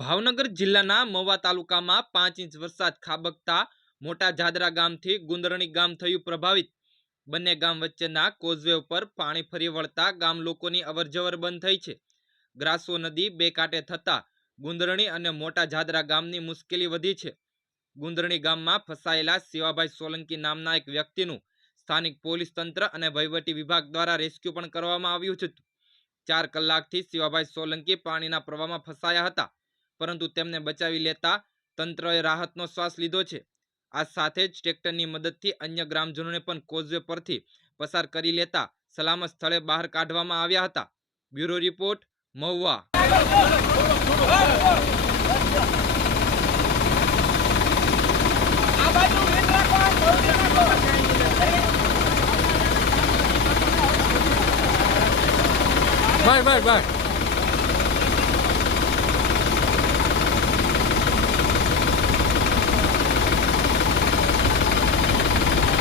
ભાવનગર જિલ્લાના મવા તાલુકામાં પાંચ ઇંચ વરસાદ ખાબકતા મોટા જાદરા ગામથી ગુંદરણી ગામ થયું પ્રભાવિત. બંને ગામ વચ્ચેના કોઝવે ઉપર પાણી ફરી વળતા ગામ લોકોની અવરજવર બંધ થઈ છે. ગ્રાસો નદી બે કાંઠે થતાં ગુંદરણી અને મોટા જાદરા ગામની મુશ્કેલી વધી છે. ગુંદરણી ગામમાં ફસાયેલા શિવાભાઈ સોલંકી નામના એક વ્યક્તિનું સ્થાનિક પોલીસ તંત્ર અને વહીવટી વિભાગ દ્વારા રેસ્ક્યુ પણ કરવામાં આવ્યું છે ચાર કલાકથી શિવાભાઈ સોલંકી પાણીના પ્રવાહમાં ફસાયા હતા. પરંતુ તેમને બચાવી લેતા તંત્રએ રાહતનો શ્વાસ લીધો છે. આ સાથે જ ટ્રેક્ટરની મદદથી અન્ય ગ્રામજનોને પણ કોઝવે પરથી પસાર કરી લેતા સલામત સ્થળે બહાર કાઢવામાં આવ્યા હતા. Bureau report, Mahuva.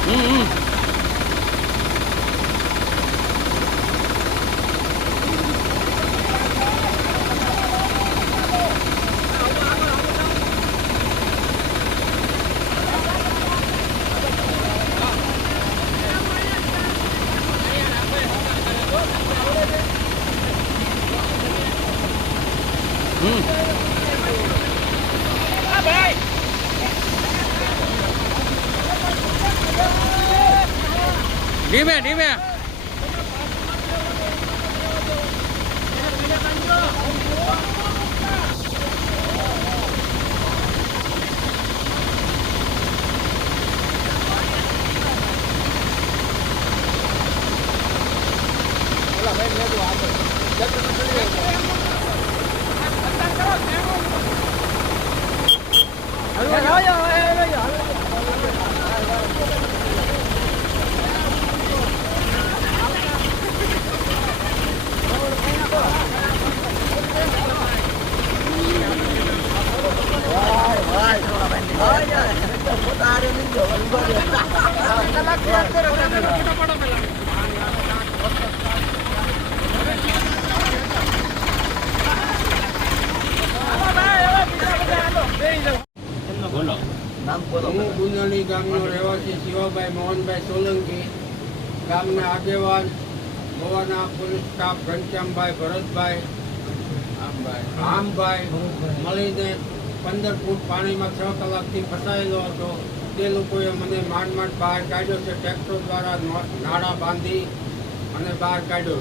ừ, ừ. Ừ. À, bye. ডিমে ডিমে Hãy subscribe cho kênh Ghiền Mì Gõ Để không bỏ lỡ những video hấp dẫn હું ગુંદરણી ગામનો રહેવાસી શિવાભાઈ મોહનભાઈ સોલંકી, ગામના આગેવાન ગોવાના પોલીસ સ્ટાફ ઘનશ્યામભાઈ ભરતભાઈ આમભાઈ, મળીને પંદર ફૂટ પાણીમાં છ કલાકથી ફસાયેલો હતો. તે લોકોએ મને માંડ માંડ બહાર કાઢ્યો છે. ટ્રેક્ટર દ્વારા નાળા બાંધી અને બહાર કાઢ્યો